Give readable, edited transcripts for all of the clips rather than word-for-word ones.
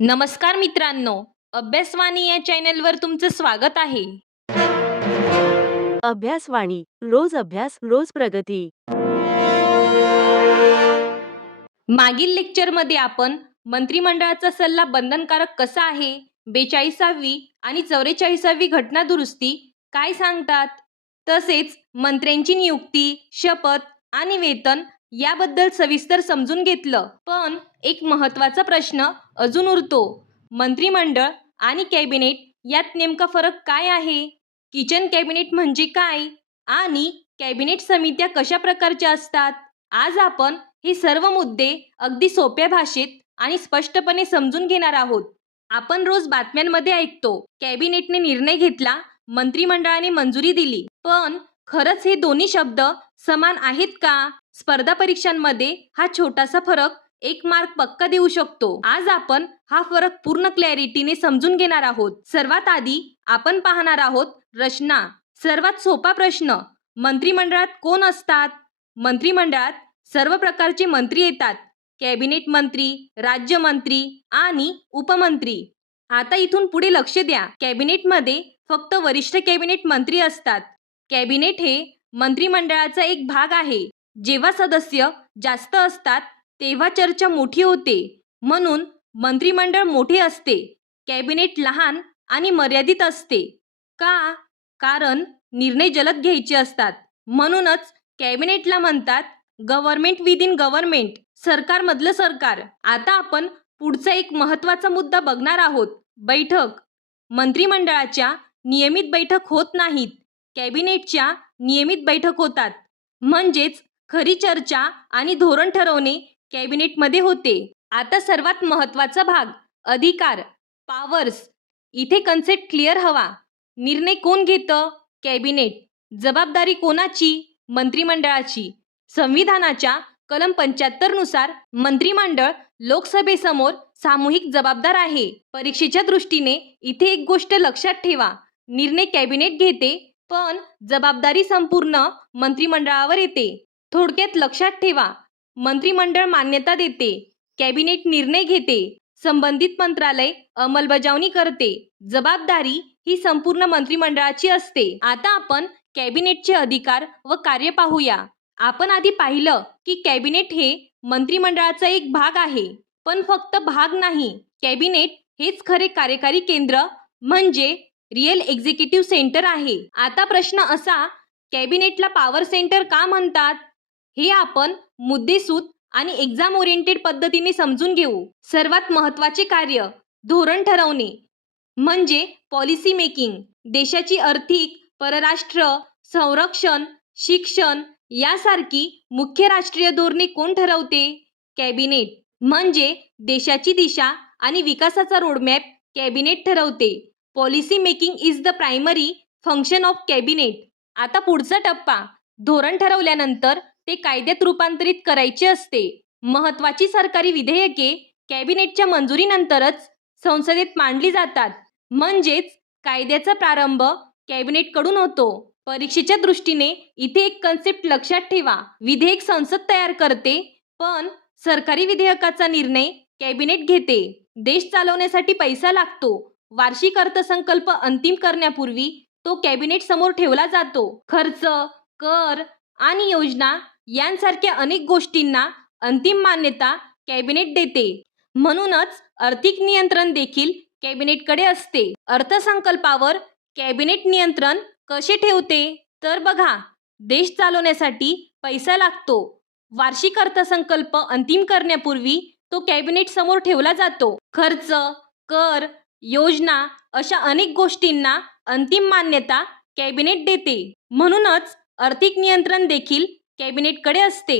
नमस्कार मित्रांनो, अभ्यासवाणी या चॅनलवर तुमचं स्वागत आहे. अभ्यासवाणी रोज अभ्यास रोज प्रगती. मागील लेक्चरमध्ये आपण मंत्रिमंडळाचा सल्ला बंधनकारक कसा आहे, 42वी आणि 44वी घटना दुरुस्ती काय सांगतात, तसेच मंत्र्यांची नियुक्ती, शपथ आणि वेतन याबद्दल सविस्तर समजून घेतलं. पण एक महत्त्वाचा प्रश्न अजून उरतो. मंत्रिमंडळ आणि कॅबिनेट यात नेमका फरक काय आहे? किचन कॅबिनेट म्हणजे काय आणि कॅबिनेट समित्या कशा प्रकारच्या असतात? आज आपण हे सर्व मुद्दे अगदी सोप्या भाषेत आणि स्पष्टपणे समजून घेणार आहोत. आपण रोज बातम्यांमध्ये ऐकतो, कॅबिनेटने निर्णय घेतला, मंत्रिमंडळाने मंजुरी दिली. पण खरंच हे दोन्ही शब्द समान आहेत का? स्पर्धा परीक्षांमध्ये हा छोटासा फरक 1 मार्क पक्का देऊ शकतो. आज आपण हा फरक पूर्ण क्लॅरिटीने समजून घेणार आहोत. सर्वात आधी आपण पाहणार आहोत रचना. सर्वात सोपा प्रश्न, मंत्रिमंडळात कोण असतात? मंत्रिमंडळात सर्व प्रकारचे मंत्री येतात. कॅबिनेट मंत्री, राज्यमंत्री आणि उपमंत्री. आता इथून पुढे लक्ष द्या. कॅबिनेटमध्ये फक्त वरिष्ठ कॅबिनेट मंत्री असतात. कॅबिनेट हे मंत्रिमंडळाचा एक भाग आहे. जेव्हा सदस्य जास्त असतात तेव्हा चर्चा मोठी होते, म्हणून मंत्रिमंडळ मोठे असते. कॅबिनेट लहान आणि मर्यादित असते. का? कारण निर्णय जलद घ्यायचे असतात. म्हणूनच कॅबिनेटला म्हणतात गव्हर्नमेंट विदिन गव्हर्नमेंट, सरकारमधलं सरकार. आता आपण पुढचा एक महत्त्वाचा मुद्दा बघणार आहोत, बैठक. मंत्रिमंडळाच्या नियमित बैठक होत नाहीत, कॅबिनेटच्या नियमित बैठक होतात. म्हणजेच खरी चर्चा आणि धोरण ठरवणे कॅबिनेटमध्ये होते. आता सर्वात महत्त्वाचा भाग, अधिकार, पॉवर्स. इथे कन्सेप्ट क्लिअर हवा. निर्णय कोण घेतं? कॅबिनेट. जबाबदारी कोणाची? मंत्रिमंडळाची. संविधानाच्या कलम 75 नुसार मंत्रिमंडळ लोकसभेसमोर सामूहिक जबाबदार आहे. परीक्षेच्या दृष्टीने इथे एक गोष्ट लक्षात ठेवा, निर्णय कॅबिनेट घेते पण जबाबदारी संपूर्ण मंत्रिमंडळावर येते. थोडक्यात लक्षात ठेवा, मंत्रिमंडळ मान्यता देते, कॅबिनेट निर्णय घेते, संबंधित मंत्रालय अंमलबजावणी करते. जबाबदारी ही संपूर्ण मंत्रिमंडळाची असते. आता आपण कॅबिनेटचे अधिकार व कार्य पाहूया. आपण आधी पाहिलं की कॅबिनेट हे मंत्रिमंडळाचा एक भाग आहे, पण फक्त भाग नाही. कॅबिनेट हेच खरे कार्यकारी केंद्र म्हणजे रिअल एक्झिक्युटिव्ह सेंटर आहे. आता प्रश्न असा, कॅबिनेटला पॉवर सेंटर का म्हणतात? हे आपण मुद्देसूद आणि एक्झाम ओरिएंटेड पद्धतीने समजून घेऊ. सर्वात महत्त्वाचे कार्य, धोरण ठरवणे म्हणजे पॉलिसी मेकिंग. देशाची आर्थिक, परराष्ट्र, संरक्षण, शिक्षण यासारखी मुख्य राष्ट्रीय धोरणे कोण ठरवते? कॅबिनेट. म्हणजे देशाची दिशा आणि विकासाचा रोडमॅप कॅबिनेट ठरवते. Policy making is the primary function of cabinet. आता पुढचा टप्पा, धोरण ठरवल्यानंतर ते कायद्यात रूपांतरित करायचे असते. महत्त्वाची सरकारी विधेयके कॅबिनेटच्या मंजुरीनंतरच संसदेत मांडली जातात. म्हणजेच कायद्याचा प्रारंभ कॅबिनेटकडून होतो. परीक्षेच्या दृष्टीने इथे एक कन्सेप्ट लक्षात ठेवा, विधेयक संसद तयार करते पण सरकारी विधेयकाचा निर्णय कॅबिनेट घेते. देश चालवण्यासाठी पैसा लागतो. वार्षिक अर्थसंकल्प अंतिम करण्यापूर्वी तो कॅबिनेट समोर ठेवला जातो. खर्च, कर आणि योजना यांसारख्या अनेक गोष्टींना अंतिम मान्यता कॅबिनेट देते. म्हणूनच आर्थिक नियंत्रण देखील कॅबिनेटकडे असते. अर्थसंकल्पावर कॅबिनेट नियंत्रण कसे ठेवते? तर बघा, देश चालवण्यासाठी पैसा लागतो. वार्षिक अर्थसंकल्प अंतिम करण्यापूर्वी तो कॅबिनेट समोर ठेवला जातो. खर्च, कर, योजना अशा अनेक गोष्टींना अंतिम मान्यता कॅबिनेट देते. म्हणूनच आर्थिक नियंत्रण देखील कॅबिनेटकडे असते.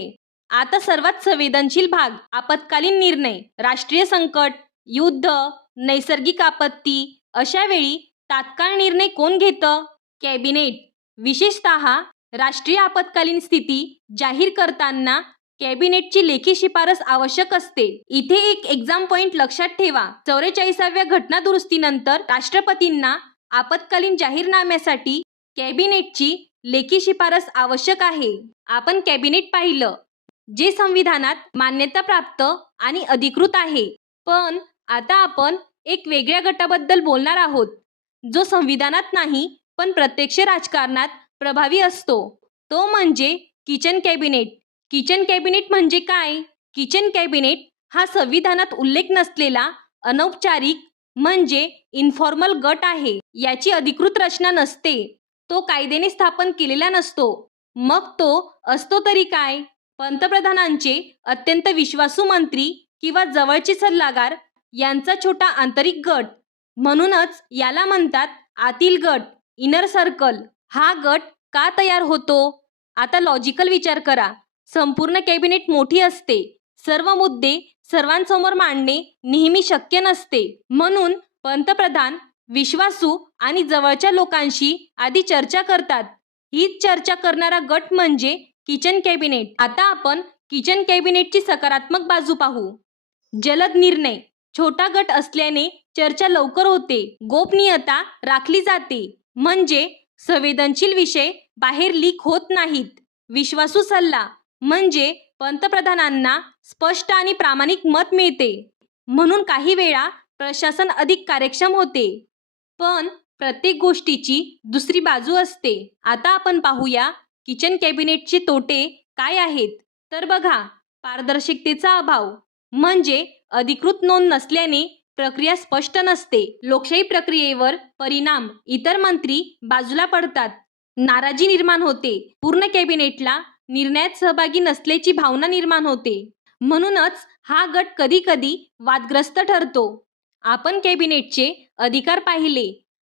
आता सर्वात संवेदनशील भाग, आपत्कालीन निर्णय. राष्ट्रीय संकट, युद्ध, नैसर्गिक आपत्ती अशा वेळी तात्काळ निर्णय कोण घेतं? कॅबिनेट. विशेषतः राष्ट्रीय आपत्कालीन स्थिती जाहीर करताना कॅबिनेटची लेखी शिफारस आवश्यक असते. इथे एक एक्झाम पॉइंट लक्षात ठेवा, 44व्या घटना दुरुस्तीनंतर राष्ट्रपतींना आपत्कालीन जाहीरनाम्यासाठी कॅबिनेटची लेखी शिफारस आवश्यक आहे. आपण कॅबिनेट पाहिलं, जे संविधानात मान्यता प्राप्त आणि अधिकृत आहे. पण आता आपण एक वेगळ्या गटाबद्दल बोलणार आहोत, जो संविधानात नाही पण प्रत्यक्ष राजकारणात प्रभावी असतो. तो म्हणजे किचन कॅबिनेट. किचन कॅबिनेट म्हणजे काय? किचन कॅबिनेट हा संविधानात उल्लेख नसलेला अनौपचारिक म्हणजे इन्फॉर्मल गट आहे. याची अधिकृत रचना नसते. तो कायद्याने स्थापन केलेला नसतो. मग तो असतो तरी काय? पंतप्रधानांचे अत्यंत विश्वासू मंत्री किंवा जवळचे सल्लागार यांचा छोटा आंतरिक गट. म्हणूनच याला म्हणतात आतील गट, इनर सर्कल. हा गट का तयार होतो? आता लॉजिकल विचार करा. संपूर्ण कॅबिनेट मोठी असते. सर्व मुद्दे सर्वांसमोर मांडणे नेहमी शक्य नसते. म्हणून पंतप्रधान विश्वासू आणि जवळच्या लोकांशी आधी चर्चा करतात. हीच चर्चा करणारा गट म्हणजे किचन कॅबिनेट. आता आपण किचन कॅबिनेटची सकारात्मक बाजू पाहू. जलद निर्णय. छोटा गट असल्याने चर्चा लवकर होते. गोपनीयता राखली जाते, म्हणजे संवेदनशील विषय बाहेर लीक होत नाहीत. विश्वासू सल्ला, म्हणजे पंतप्रधानांना स्पष्ट आणि प्रामाणिक मत मिळते. म्हणून काही वेळा प्रशासन अधिक कार्यक्षम होते. पण प्रत्येक गोष्टीची दुसरी बाजू असते. आता आपण पाहूया किचन कॅबिनेटचे तोटे काय आहेत. तर बघा, पारदर्शकतेचा अभाव, म्हणजे अधिकृत नोंद नसल्याने प्रक्रिया स्पष्ट नसते. लोकशाही प्रक्रियेवर परिणाम. इतर मंत्री बाजूला पडतात. नाराजी निर्माण होते. पूर्ण कॅबिनेटला निर्णयात सहभागी नसल्याची भावना निर्माण होते. म्हणूनच हा गट कधी कधी वादग्रस्त ठरतो. आपण कॅबिनेटचे अधिकार पाहिले,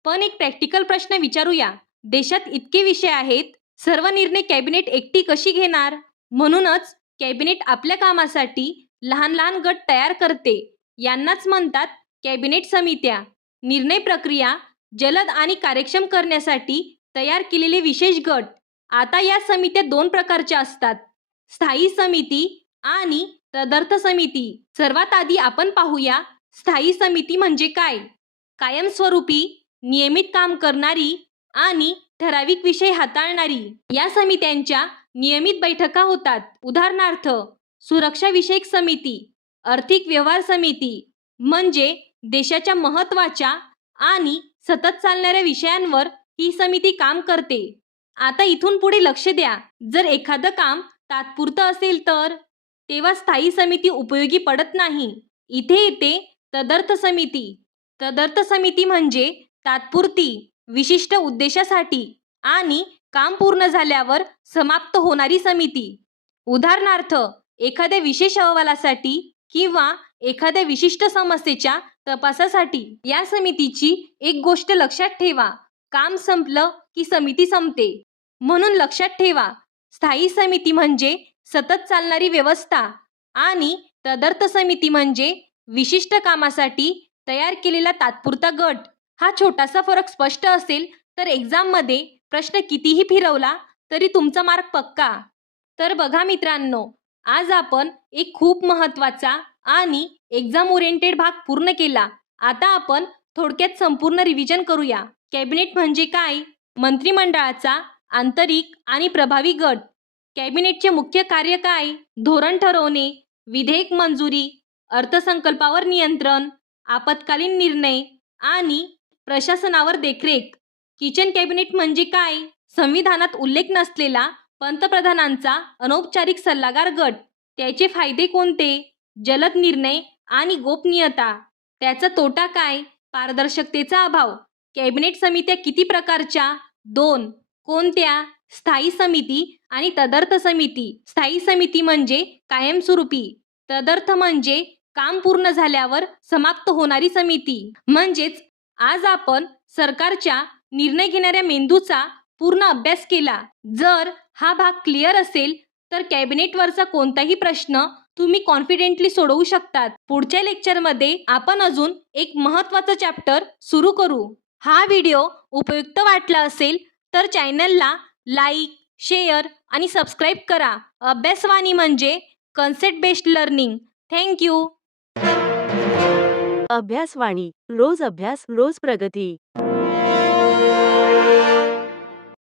पण एक प्रॅक्टिकल प्रश्न विचारूया. देशात इतके विषय आहेत, सर्व निर्णय कॅबिनेट एकटी कशी घेणार? म्हणूनच कॅबिनेट आपल्या कामासाठी लहान लहान गट तयार करते. यांनाच म्हणतात कॅबिनेट समित्या. निर्णय प्रक्रिया जलद आणि कार्यक्षम करण्यासाठी तयार केलेले विशेष गट. आता या समित्या दोन प्रकारच्या असतात, स्थायी समिती आणि तदर्थ समिती. सर्वात आधी आपण पाहूया स्थायी समिती म्हणजे काय. कायमस्वरूपी नियमित काम करणारी आणि ठराविक विषय हाताळणारी. या समित्यांच्या नियमित बैठका होतात. उदाहरणार्थ, सुरक्षा विषयक समिती, आर्थिक व्यवहार समिती, म्हणजे देशाच्या महत्त्वाच्या आणि सतत चालणाऱ्या विषयांवर ही समिती काम करते. आता इथून पुढे लक्ष द्या. जर एखादं काम तात्पुरतं असेल तर तेव्हा स्थायी समिती उपयोगी पडत नाही. इथे येते तदर्थ समिती. तदर्थ समिती म्हणजे तात्पुरती, विशिष्ट उद्देशासाठी आणि काम पूर्ण झाल्यावर समाप्त होणारी समिती. उदाहरणार्थ, एखाद्या विशेष अहवालासाठी किंवा एखाद्या विशिष्ट समस्येच्या तपासासाठी. या समितीची एक गोष्ट लक्षात ठेवा, काम संपलं की समिती संपते. म्हणून लक्षात ठेवा, स्थायी समिती म्हणजे सतत चालणारी व्यवस्था आणि तदर्थ समिती म्हणजे विशिष्ट कामासाठी तयार केलेला तात्पुरता गट. हा छोटासा फरक स्पष्ट असेल तर एक्झाममध्ये प्रश्न कितीही फिरवला तरी तुमचा मार्क पक्का. तर बघा मित्रांनो, आज आपण एक खूप महत्त्वाचा आणि एक्झाम ओरिएंटेड भाग पूर्ण केला. आता आपण थोडक्यात संपूर्ण रिव्हिजन करूया. कॅबिनेट म्हणजे काय? मंत्रिमंडळाचा आंतरिक आणि प्रभावी गट. कॅबिनेटचे मुख्य कार्य काय? धोरण ठरवणे, विधेयक मंजुरी, अर्थसंकल्पावर नियंत्रण, आपत्कालीन निर्णय आणि प्रशासनावर देखरेख. किचन कॅबिनेट म्हणजे काय? संविधानात उल्लेख नसलेला पंतप्रधानांचा अनौपचारिक सल्लागार गट. त्याचे फायदे कोणते? जलद निर्णय आणि गोपनीयता. त्याचा तोटा काय? पारदर्शकतेचा अभाव. कॅबिनेट समित्या किती प्रकारच्या? 2. कोणत्या? स्थायी समिती आणि तदर्थ समिती. स्थायी समिती म्हणजे कायमस्वरूपी. तदर्थ म्हणजे काम पूर्ण झाल्यावर समाप्त होणारी समिती. म्हणजेच आज आपण सरकारच्या निर्णय घेणाऱ्या मेंदूचा पूर्ण अभ्यास केला. जर हा भाग क्लिअर असेल तर कॅबिनेटवरचा कोणताही प्रश्न तुम्ही कॉन्फिडेंटली सोडवू शकतात. पुढच्या लेक्चरमध्ये आपण अजून एक महत्त्वाचा चॅप्टर सुरू करू. हा व्हिडिओ उपयुक्त वाटला असेल तर चॅनलला लाईक, शेअर आणि सबस्क्राईब करा. अभ्यासवाणी म्हणजे कन्सेप्ट बेस्ड लर्निंग. थँक्यू. अभ्यासवाणी. रोज अभ्यास, रोज प्रगती.